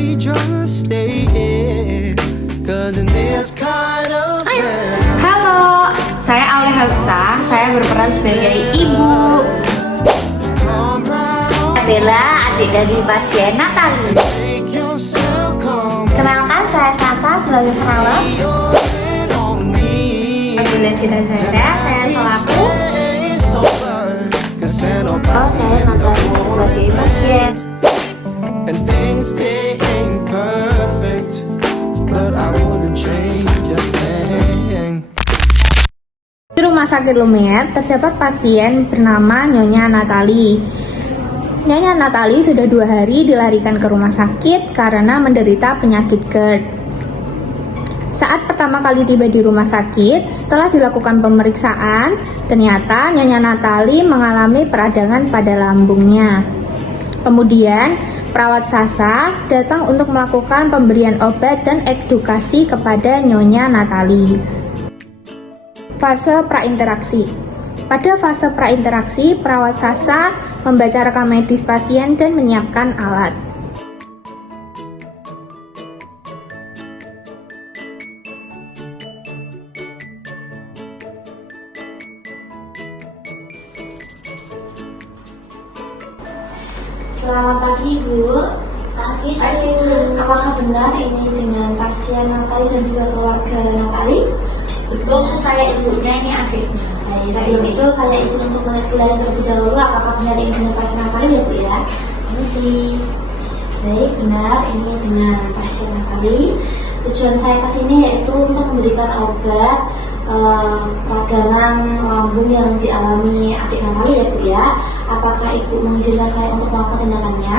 we just stay here? 'Cause in this kind of Halo, saya Aulia Hafsah. Saya berperan sebagai ibu. Bella, adik dari pasien Natali. Kenalkan, saya Sasa sebagai perawat. Bila cita-cita, saya selaku. Oh, saya Natali sebagai pasien. And things they ain't perfect, but I wouldn't change a thing. Di Rumah Sakit Lumiere terdapat pasien bernama Nyonya Natali. Nyonya Natali sudah 2 hari dilarikan ke rumah sakit karena menderita penyakit GERD. Saat pertama kali tiba di rumah sakit, setelah dilakukan pemeriksaan, ternyata Nyonya Natali mengalami peradangan pada lambungnya. Kemudian, perawat Sasa datang untuk melakukan pemberian obat dan edukasi kepada Nyonya Natali. Fase prainteraksi. Pada fase prainteraksi, perawat Sasa membaca rekam medis pasien dan menyiapkan alat. Selamat pagi, Bu. Pagi, apakah benar ini dengan pasien Natali dan juga keluarga Natali? Betul, saya ibunya, ini adiknya. Baik, sebelum itu saya izin untuk melihat gelar terlebih dahulu. Apakah benar ini dengan pasien Natali ya, Bu ya? Ini sih. Baik, benar ini dengan pasien Natali. Tujuan saya ke sini yaitu untuk memberikan obat peradangan lambung yang dialami adik Natali ya, Bu ya. Apakah Ibu mengizinkan saya untuk melakukan tindakannya?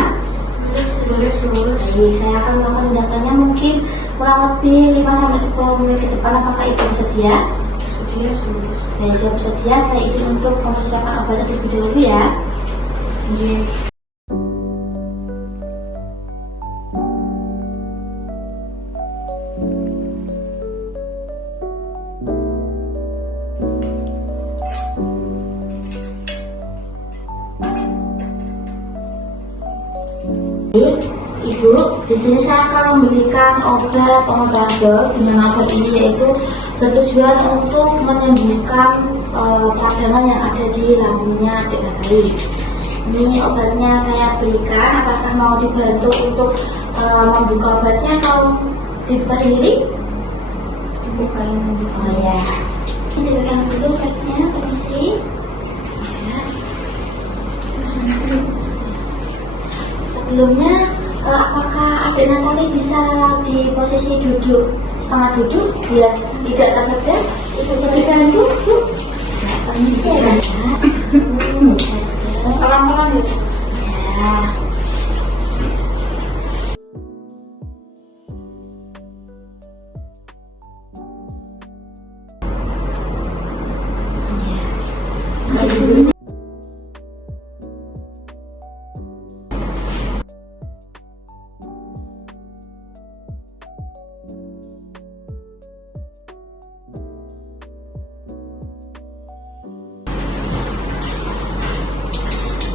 Boleh. Baik, saya akan melakukan tindakannya mungkin kurang lebih 5-10 menit ke depan. Apakah Ibu bersedia? Bersedia, seluruh. Baik, jika bersedia, saya izin untuk mempersiapkan obatnya terlebih dahulu ya. Ibu, di sini saya akan memberikan obat omeprazol. Dengan obat ini yaitu bertujuan untuk menyembuhkan peradangan yang ada di lambungnya adik Natali. Ini obatnya saya berikan. Apakah mau dibantu untuk membuka obatnya atau dibuka sendiri? Dibukain dulu. Oh ya. Ini dipegang dulu obatnya, permisi. Sebelumnya, apakah adik Natali bisa di posisi duduk, setengah duduk, biar tidak tersedak? Ibu dibantu, Bu. Permisi ya. Pelan-pelan ya, Bu. Ya.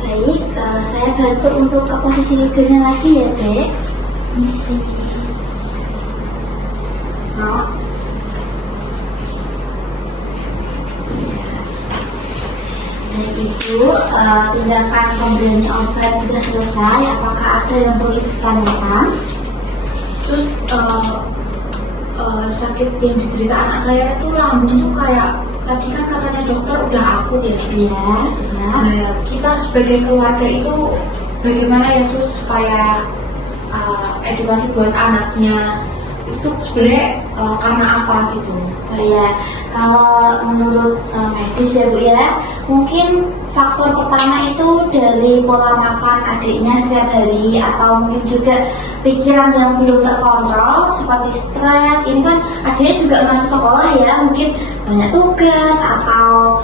Baik, saya bantu untuk ke posisi tidurnya lagi ya, Dek. Misi. Nah. Baik, Ibu, tindakan pemberian obat sudah selesai. Apakah ada yang perlu ditanyakan? Sus, sakit yang diderita anak saya itu lambung tuh kayak tadi kan katanya dokter udah akut ya, Sus. Iya. Nah, kita sebagai keluarga itu bagaimana ya, Sus, supaya edukasi buat anaknya itu sebenarnya karena apa gitu? Oh ya, kalau menurut medis ya, Bu ya, mungkin faktor pertama itu dari pola makan adiknya setiap hari, atau mungkin juga pikiran yang belum terkontrol seperti stres. Ini kan adiknya juga masih sekolah ya, mungkin banyak tugas atau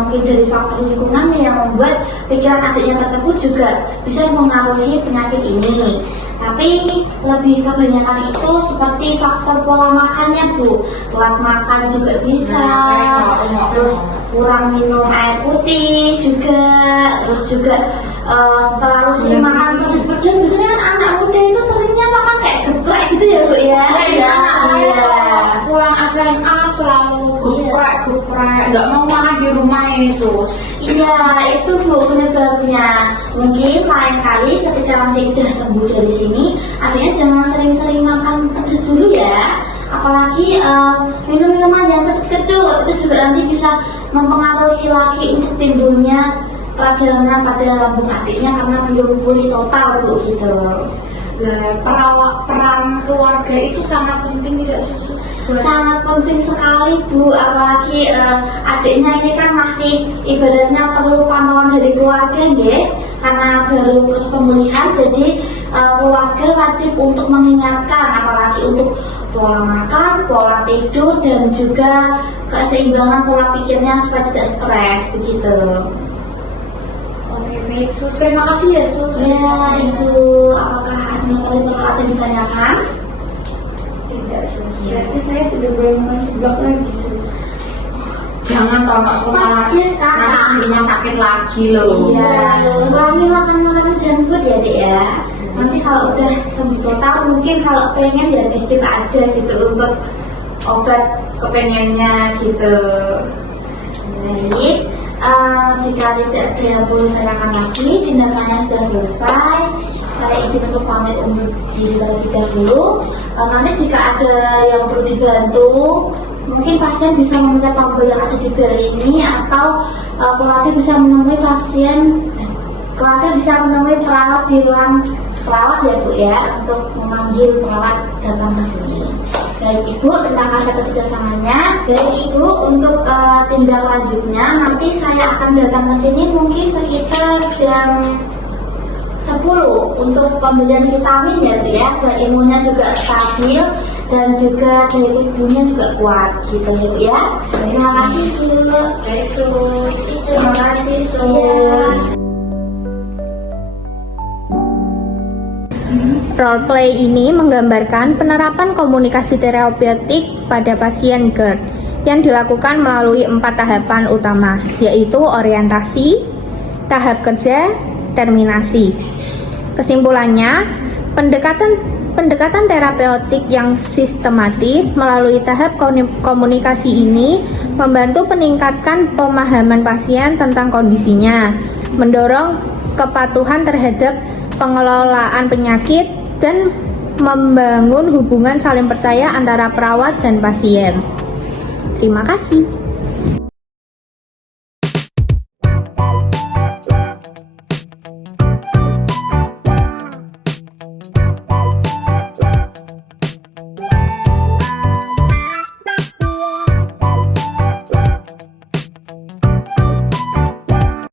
mungkin dari faktor lingkungan yang membuat pikiran adiknya tersebut juga bisa mengaruhi penyakit ini. Tapi lebih kebanyakan itu seperti faktor pola makannya, Bu. Telat makan juga bisa, terus kurang minum air putih juga, terus juga terlalu sering makan pedas-pedas. Misalnya kan anak muda itu seringnya makan Yesus. Iya, itu Bu penyebabnya. Mungkin lain kali ketika nanti udah sembuh dari sini, adiknya jangan sering-sering makan pedas dulu ya. Apalagi minum-minuman yang kecut-kecut itu juga nanti bisa mempengaruhi lagi untuk timbulnya peradangan pada lambung adiknya karena belum pulih total Bu gitu. Peran keluarga itu sangat penting tidak Sus? Sangat penting sekali Bu, apalagi adiknya ini kan masih ibaratnya perlu pantauan dari keluarga ya, karena baru proses pemulihan, jadi keluarga wajib untuk mengingatkan, apalagi untuk pola makan, pola tidur, dan juga keseimbangan pola pikirnya supaya tidak stres begitu. Oke baik Sus, terima kasih ya Sus. Ya Ibu, apakah ada perlu ditanyakan? Tidak, Sus. Berarti saya tidak boleh makan seblak lagi, Sus. Jangan tau Kak, malah Yes, Kakak. nanti di rumah sakit lagi loh. Iya, ulangi makan junk food ya Dek ya. Nanti kalau udah sembuh total mungkin kalau pengen ya dikit aja gitu untuk obat kepengennya gitu. Jadi jika tidak ada yang perlu ditanyakan lagi, tindakannya sudah selesai. Saya izin untuk pamit undur diri terlebih dahulu. Nanti jika ada yang perlu dibantu, mungkin pasien bisa memencet tombol yang ada di bel ini, atau keluarga bisa menemui perawat di ruang perawat ya Bu ya, untuk memanggil perawat datang ke sini. Baik Ibu, terima kasih atas kerjasamanya. Baik Ibu, untuk tindak lanjutnya nanti saya akan datang ke sini mungkin sekitar jam 10 untuk pembelian vitamin ya Bu ya, biar imunnya juga stabil dan juga daya tubuhnya juga kuat gitu ya Bu ya. Terima kasih Bu. Baik Sus. Terima kasih Sus. Role play ini menggambarkan penerapan komunikasi terapeutik pada pasien GERD yang dilakukan melalui 4 tahapan utama, yaitu orientasi, tahap kerja, terminasi. Kesimpulannya, pendekatan terapeutik yang sistematis melalui tahap komunikasi ini membantu meningkatkan pemahaman pasien tentang kondisinya, mendorong kepatuhan terhadap pengelolaan penyakit, dan membangun hubungan saling percaya antara perawat dan pasien. Terima kasih.